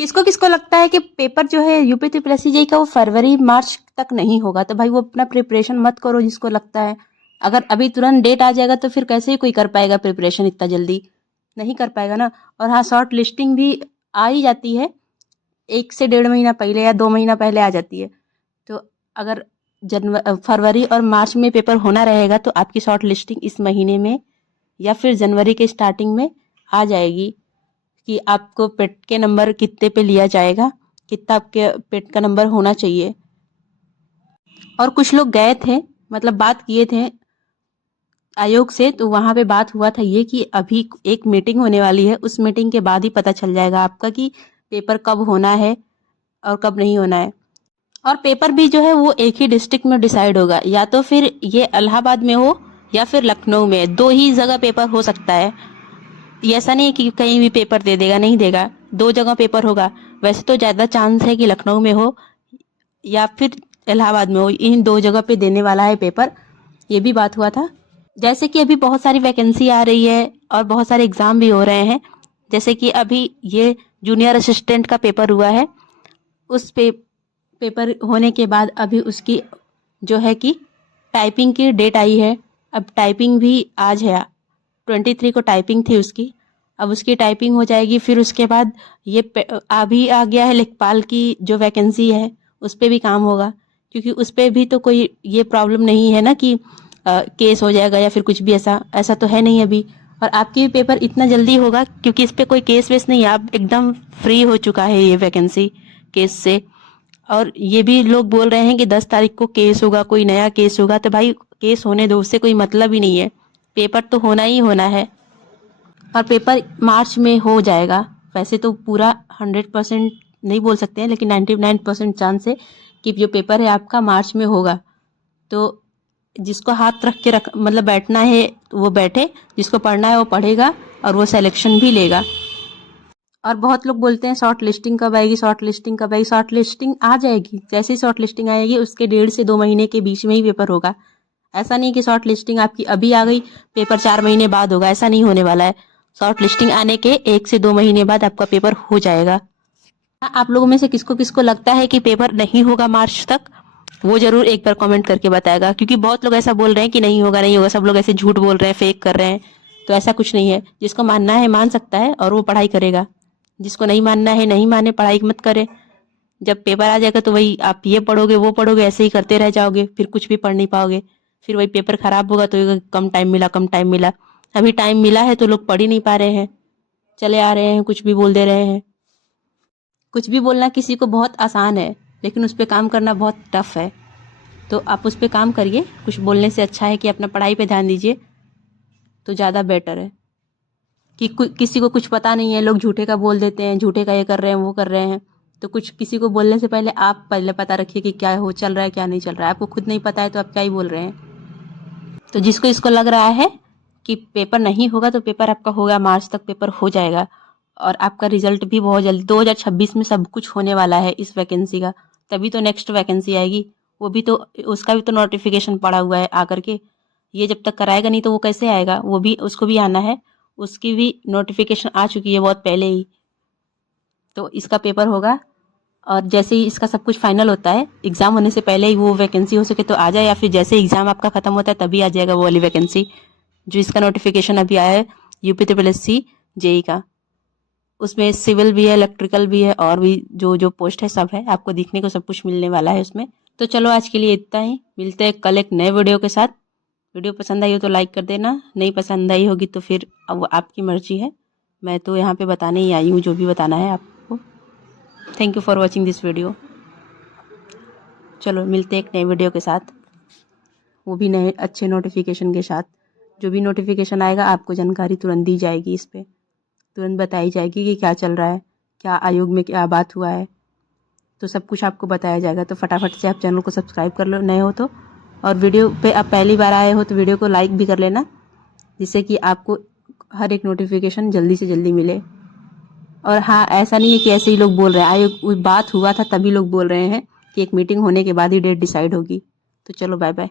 किसको किसको लगता है कि पेपर जो है यूपी ट्रिपल जेईई का वो फरवरी मार्च तक नहीं होगा, तो भाई वो अपना प्रिपरेशन मत करो जिसको लगता है। अगर अभी तुरंत डेट आ जाएगा तो फिर कैसे ही कोई कर पाएगा प्रिपरेशन, इतना जल्दी नहीं कर पाएगा ना। और हाँ, शॉर्ट लिस्टिंग भी आ ही जाती है 1 से 1.5 महीना पहले या 2 महीना पहले आ जाती है। तो अगर फरवरी और मार्च में पेपर होना रहेगा तो आपकी शॉर्ट लिस्टिंग इस महीने में या फिर जनवरी के स्टार्टिंग में आ जाएगी कि आपको पेट के नंबर कितने पे लिया जाएगा, कितना आपके पेट का नंबर होना चाहिए। और कुछ लोग गए थे, मतलब बात किए थे आयोग से, तो वहाँ पे बात हुआ था ये कि अभी एक मीटिंग होने वाली है, उस मीटिंग के बाद ही पता चल जाएगा आपका कि पेपर कब होना है और कब नहीं होना है। और पेपर भी जो है वो एक ही डिस्ट्रिक्ट में डिसाइड होगा, या तो फिर ये इलाहाबाद में हो या फिर लखनऊ में, 2 ही जगह पेपर हो सकता है। ये ऐसा नहीं है कि कहीं भी पेपर दे देगा, नहीं देगा, 2 जगह पेपर होगा। वैसे तो ज़्यादा चांस है कि लखनऊ में हो या फिर इलाहाबाद में हो, इन 2 जगह पे देने वाला है पेपर, ये भी बात हुआ था। जैसे कि अभी बहुत सारी वैकेंसी आ रही है और बहुत सारे एग्ज़ाम भी हो रहे हैं, जैसे कि अभी ये जूनियर असिस्टेंट का पेपर हुआ है, उस पेपर होने के बाद अभी उसकी जो है कि टाइपिंग की डेट आई है। अब टाइपिंग भी आज है, 23 को टाइपिंग थी उसकी, अब उसकी टाइपिंग हो जाएगी। फिर उसके बाद ये अभी आ गया है लेखपाल की जो वैकेंसी है, उस पर भी काम होगा, क्योंकि उस पर भी तो कोई ये प्रॉब्लम नहीं है ना कि केस हो जाएगा या फिर कुछ भी, ऐसा तो है नहीं अभी। और आपकी पेपर इतना जल्दी होगा क्योंकि इस पर कोई केस वेस नहीं है, आप एकदम फ्री हो चुका है ये वैकेंसी केस से। और ये भी लोग बोल रहे हैं कि 10 तारीख को केस होगा, कोई नया केस होगा, तो भाई केस होने दो, उससे कोई मतलब ही नहीं है, पेपर तो होना ही होना है। और पेपर मार्च में हो जाएगा। वैसे तो पूरा 100% नहीं बोल सकते हैं, लेकिन 99% चांस है कि जो पेपर है आपका मार्च में होगा। तो जिसको हाथ रख के मतलब बैठना है वो बैठे, जिसको पढ़ना है वो पढ़ेगा और वो सिलेक्शन भी लेगा। और बहुत लोग बोलते हैं शॉर्ट लिस्टिंग कब आएगी, शॉर्ट लिस्टिंग कब आएगी। शॉर्ट लिस्टिंग आ जाएगी, जैसे ही शॉर्ट लिस्टिंग आएगी उसके 1.5 से 2 महीने के बीच में ही पेपर होगा। ऐसा नहीं कि शॉर्ट लिस्टिंग आपकी अभी आ गई, पेपर 4 महीने बाद होगा, ऐसा नहीं होने वाला है। शॉर्ट लिस्टिंग आने के 1 से 2 महीने बाद आपका पेपर हो जाएगा। आप लोगों में से किसको किसको लगता है कि पेपर नहीं होगा मार्च तक, वो जरूर एक बार कमेंट करके बताएगा, क्योंकि बहुत लोग ऐसा बोल रहे हैं कि नहीं होगा नहीं होगा, सब लोग ऐसे झूठ बोल रहे हैं, फेक कर रहे हैं। तो ऐसा कुछ नहीं है, जिसको मानना है मान सकता है और वो पढ़ाई करेगा, जिसको नहीं मानना है नहीं माने, पढ़ाई मत करे। जब पेपर आ जाएगा तो वही आप ये पढ़ोगे वो पढ़ोगे, ऐसे ही करते रह जाओगे, फिर कुछ भी पढ़ नहीं पाओगे। फिर वही पेपर खराब होगा तो कम टाइम मिला, कम टाइम मिला। अभी टाइम मिला है तो लोग पढ़ ही नहीं पा रहे हैं, चले आ रहे हैं, कुछ भी बोल दे रहे हैं। कुछ भी बोलना किसी को बहुत आसान है, लेकिन उस पर काम करना बहुत टफ है। तो आप उस पर काम करिए, कुछ बोलने से अच्छा है कि अपना पढ़ाई पे ध्यान दीजिए, तो ज़्यादा बेटर है। कि किसी को कुछ पता नहीं है, लोग झूठे का बोल देते हैं, झूठे का ये कर रहे हैं वो कर रहे हैं। तो कुछ किसी को बोलने से पहले आप पहले पता रखिए कि क्या हो चल रहा है क्या नहीं चल रहा है। आपको खुद नहीं पता है तो आप क्या ही बोल रहे हैं। तो जिसको इसको लग रहा है कि पेपर नहीं होगा, तो पेपर आपका होगा, मार्च तक पेपर हो जाएगा। और आपका रिजल्ट भी बहुत जल्दी 2026 में सब कुछ होने वाला है इस वैकेंसी का, तभी तो नेक्स्ट वैकेंसी आएगी। वो भी तो, उसका भी तो नोटिफिकेशन पड़ा हुआ है आकर के। ये जब तक कराएगा नहीं तो वो कैसे आएगा, वो भी उसको भी आना है, उसकी भी नोटिफिकेशन आ चुकी है बहुत पहले ही। तो इसका पेपर होगा, और जैसे ही इसका सब कुछ फाइनल होता है, एग्ज़ाम होने से पहले ही वो वैकेंसी हो सके तो आ जाए, या फिर जैसे एग्ज़ाम आपका ख़त्म होता है तभी आ जाएगा वो वाली वैकेंसी। जो इसका नोटिफिकेशन अभी आया है यूपी ट्रिपल जेईई का, उसमें सिविल भी है, इलेक्ट्रिकल भी है, और भी जो जो पोस्ट है सब है, आपको देखने को सब कुछ मिलने वाला है उसमें। तो चलो आज के लिए इतना ही, मिलते हैं कल एक नए वीडियो के साथ। वीडियो पसंद आई हो तो लाइक कर देना, नहीं पसंद आई होगी तो फिर अब आपकी मर्जी है। मैं तो यहाँ पे बताने ही आई हूँ जो भी बताना है आपको। Thank you for watching this video. चलो मिलते हैं एक नए वीडियो के साथ, वो भी नए अच्छे नोटिफिकेशन के साथ। जो भी नोटिफिकेशन आएगा आपको जानकारी तुरंत दी जाएगी, इस पर तुरंत बताई जाएगी कि क्या चल रहा है, क्या आयोग में क्या बात हुआ है, तो सब कुछ आपको बताया जाएगा। तो फटाफट से आप चैनल को सब्सक्राइब कर लो नए हो तो, और वीडियो पे आप पहली बार आए हो तो वीडियो को लाइक भी कर लेना, जिससे कि आपको हर एक नोटिफिकेशन जल्दी से जल्दी मिले। और हाँ, ऐसा नहीं है कि ऐसे ही लोग बोल रहे हैं, आयोग बात हुआ था तभी लोग बोल रहे हैं कि एक मीटिंग होने के बाद ही डेट डिसाइड होगी। तो चलो बाय बाय।